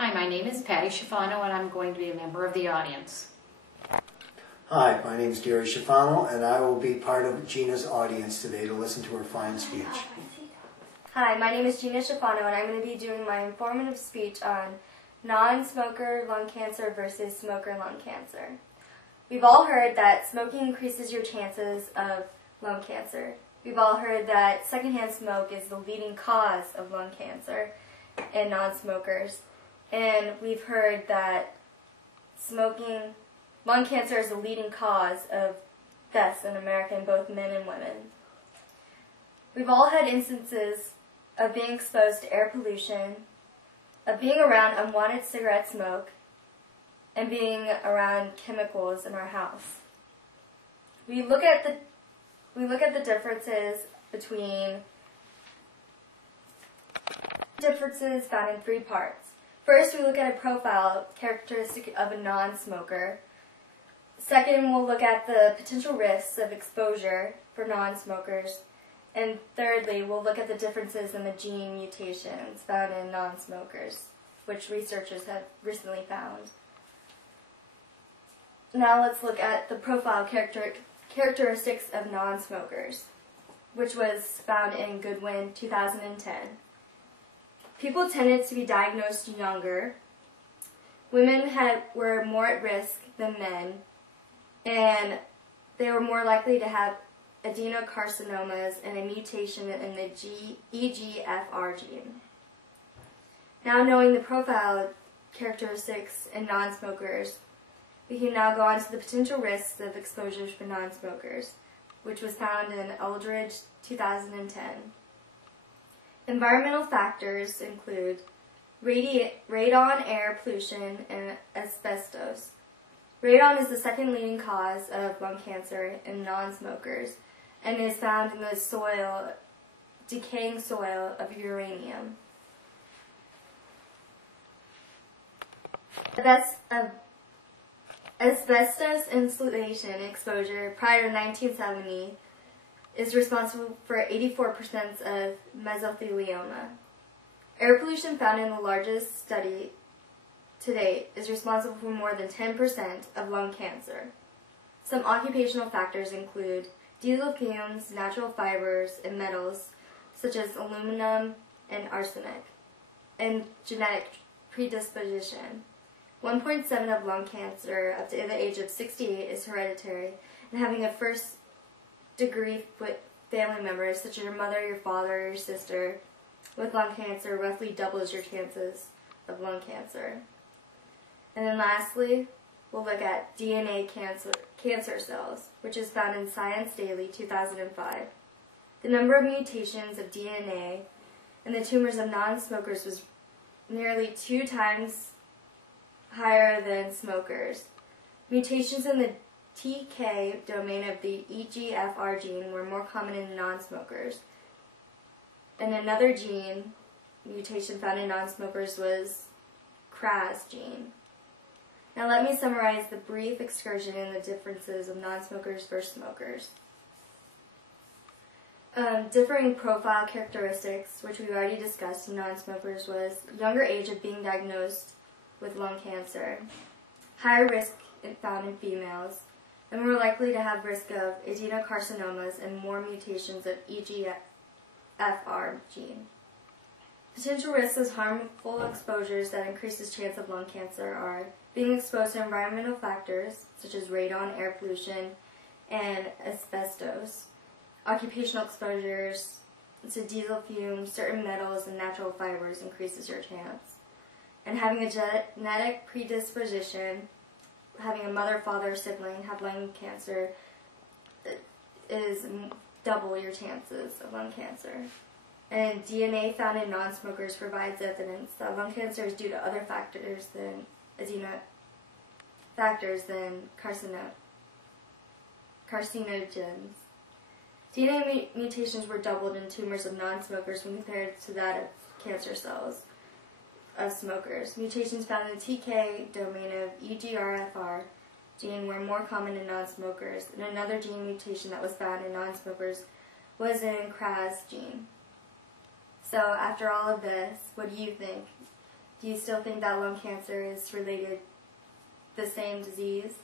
Hi, my name is Patty Schifano, and I'm going to be a member of the audience. Hi, my name is Gary Schifano, and I will be part of Gina's audience today to listen to her fine speech. Hi, my name is Gina Schifano, and I'm going to be doing my informative speech on non-smoker lung cancer versus smoker lung cancer. We've all heard that smoking increases your chances of lung cancer. We've all heard that secondhand smoke is the leading cause of lung cancer in non-smokers. And we've heard that lung cancer is the leading cause of deaths in America in both men and women. We've all had instances of being exposed to air pollution, of being around unwanted cigarette smoke, and being around chemicals in our house. We look at the differences found in 3 parts. First, we look at a profile characteristic of a non-smoker. Second, we'll look at the potential risks of exposure for non-smokers. And thirdly, we'll look at the differences in the gene mutations found in non-smokers, which researchers have recently found. Now let's look at the profile characteristics of non-smokers, which was found in Goodwin 2010. People tended to be diagnosed younger. Women were more at risk than men, and they were more likely to have adenocarcinomas and a mutation in the EGFR gene. Now knowing the profile characteristics in non-smokers, we can now go on to the potential risks of exposures for non-smokers, which was found in Eldridge 2010. Environmental factors include radon, air pollution, and asbestos. Radon is the second leading cause of lung cancer in non-smokers and is found in the decaying soil of uranium. Asbestos insulation exposure prior to 1970 is responsible for 84% of mesothelioma. Air pollution found in the largest study to date is responsible for more than 10% of lung cancer. Some occupational factors include diesel fumes, natural fibers, and metals such as aluminum and arsenic, and genetic predisposition. 1.7% of lung cancer up to the age of 68 is hereditary, and having a first-degree family member, such as your mother, your father, or your sister, with lung cancer roughly doubles your chances of lung cancer. And then lastly, we'll look at DNA cancer cells, which is found in Science Daily 2005. The number of mutations of DNA in the tumors of non-smokers was nearly 2 times higher than smokers. Mutations in the TK domain of the EGFR gene were more common in non-smokers. And another gene mutation found in non-smokers was KRAS gene. Now let me summarize the brief excursion in the differences of non-smokers versus smokers. Differing profile characteristics, which we've already discussed in non-smokers, was younger age of being diagnosed with lung cancer, higher risk found in females, and more likely to have risk of adenocarcinomas and more mutations of EGFR gene. Potential risks of harmful exposures that increases chance of lung cancer are being exposed to environmental factors such as radon, air pollution, and asbestos, occupational exposures to diesel fumes, certain metals, and natural fibers increases your chance. And having a genetic predisposition, having a mother, father, or sibling have lung cancer is double your chances of lung cancer. And DNA found in non-smokers provides evidence that lung cancer is due to other factors than carcinogens. DNA mutations were doubled in tumors of non-smokers when compared to that of cancer cells of smokers. Mutations found in the TK domain of EGFR gene were more common in non-smokers, and another gene mutation that was found in non-smokers was in KRAS gene. So after all of this, what do you think? do you still think that lung cancer is related to the same disease?